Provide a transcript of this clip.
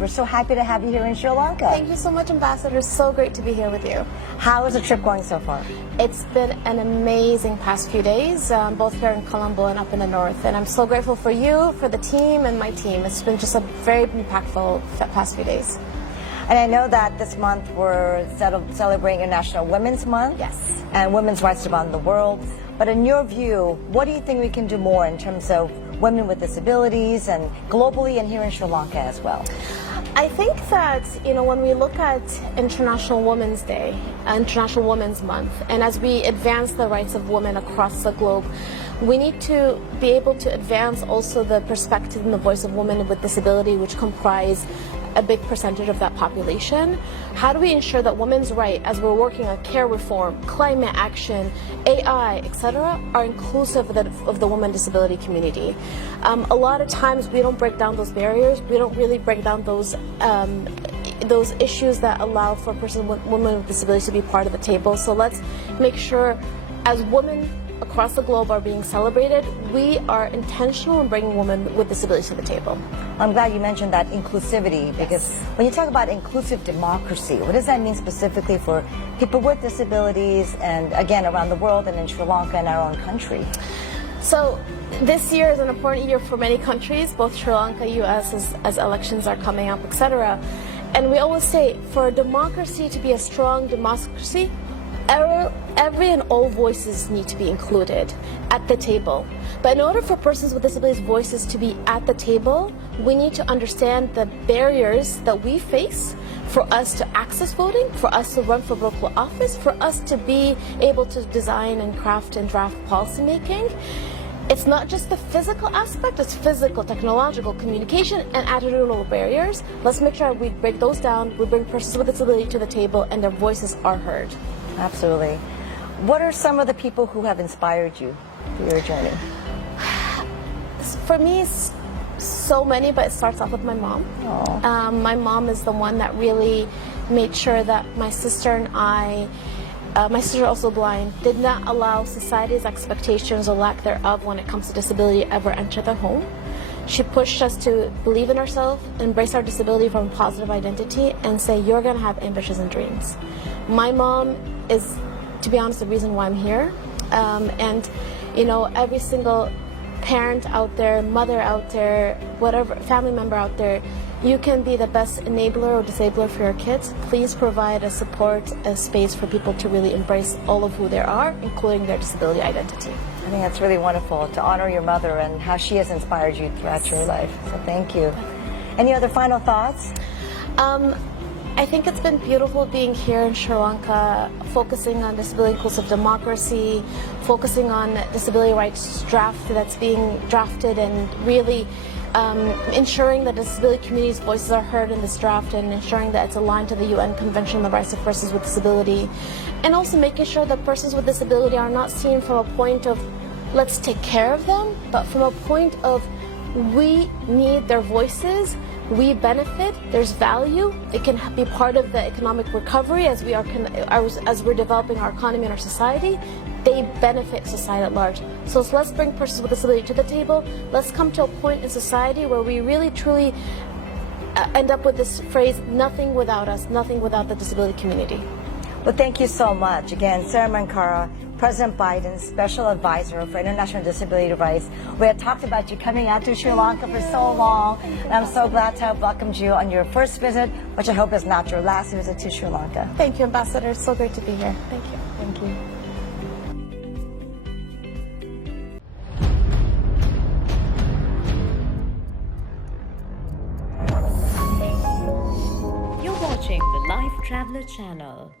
We're so happy to have you here in Sri Lanka. Thank you so much, Ambassador. It's so great to be here with you. How is the trip going so far? It's been an amazing past few days, both here in Colombo and up in the north. And I'm so grateful for you, for the team, and my team. It's been just a very impactful past few days. And I know that this month we're celebrating International Women's Month. Yes. And women's rights around the world. But in your view, what do you think we can do more in terms of women with disabilities and globally and here in Sri Lanka as well? I think that, when we look at International Women's Day, International Women's Month, and as we advance the rights of women across the globe, we need to be able to advance also the perspective and the voice of women with disability, which comprise a big percentage of that population. How do we ensure that women's rights, as we're working on care reform, climate action, AI, etc., are inclusive of the women disability community? A lot of times we don't break down those barriers. We don't really break down those issues that allow for women with disabilities to be part of the table. So let's make sure, as women across the globe are being celebrated, we are intentional in bringing women with disabilities to the table. I'm glad you mentioned that inclusivity, because when you talk about inclusive democracy, what does that mean specifically for people with disabilities and, again, around the world and in Sri Lanka and our own country? So this year is an important year for many countries, both Sri Lanka, US, as elections are coming up, etc. And we always say, for a democracy to be a strong democracy, every and all voices need to be included at the table. But in order for persons with disabilities' voices to be at the table, we need to understand the barriers that we face for us to access voting, for us to run for local office, for us to be able to design and craft and draft policy making. It's not just the physical aspect, it's physical, technological, communication, and attitudinal barriers. Let's make sure we break those down, we bring persons with disability to the table, and their voices are heard. Absolutely. What are some of the people who have inspired you through your journey? For me, so many, but it starts off with my mom. My mom is the one that really made sure that my sister and I, my sister also blind, did not allow society's expectations or lack thereof when it comes to disability ever enter the home. She pushed us to believe in ourselves, embrace our disability from a positive identity, and say, you're going to have ambitions and dreams. My mom is, to be honest, the reason why I'm here. Every single parent out there, mother out there, whatever, family member out there, you can be the best enabler or disabler for your kids. Please provide a support, a space for people to really embrace all of who they are, including their disability identity. I think that's really wonderful to honor your mother and how she has inspired you throughout your life. So thank you. Any other final thoughts? I think it's been beautiful being here in Sri Lanka, focusing on disability inclusive democracy, focusing on disability rights draft that's being drafted, and really ensuring that disability community's voices are heard in this draft, and ensuring that it's aligned to the UN Convention on the Rights of Persons with Disability, and also making sure that persons with disability are not seen from a point of let's take care of them, but from a point of we need their voices, we benefit, there's value, it can be part of the economic recovery as we're developing our economy and our society. They benefit society at large. So let's bring persons with disability to the table. Let's come to a point in society where we really truly end up with this phrase, nothing without us, nothing without the disability community. Well, thank you so much. Again, Sarah Mankara, President Biden's Special Advisor for International Disability Rights. We had talked about you coming out to Sri Lanka for so long, and I'm so glad to have welcomed you on your first visit, which I hope is not your last visit to Sri Lanka. Thank you, Ambassador. It's so great to be here. Thank you. Thank you. You're watching the Life Traveler channel.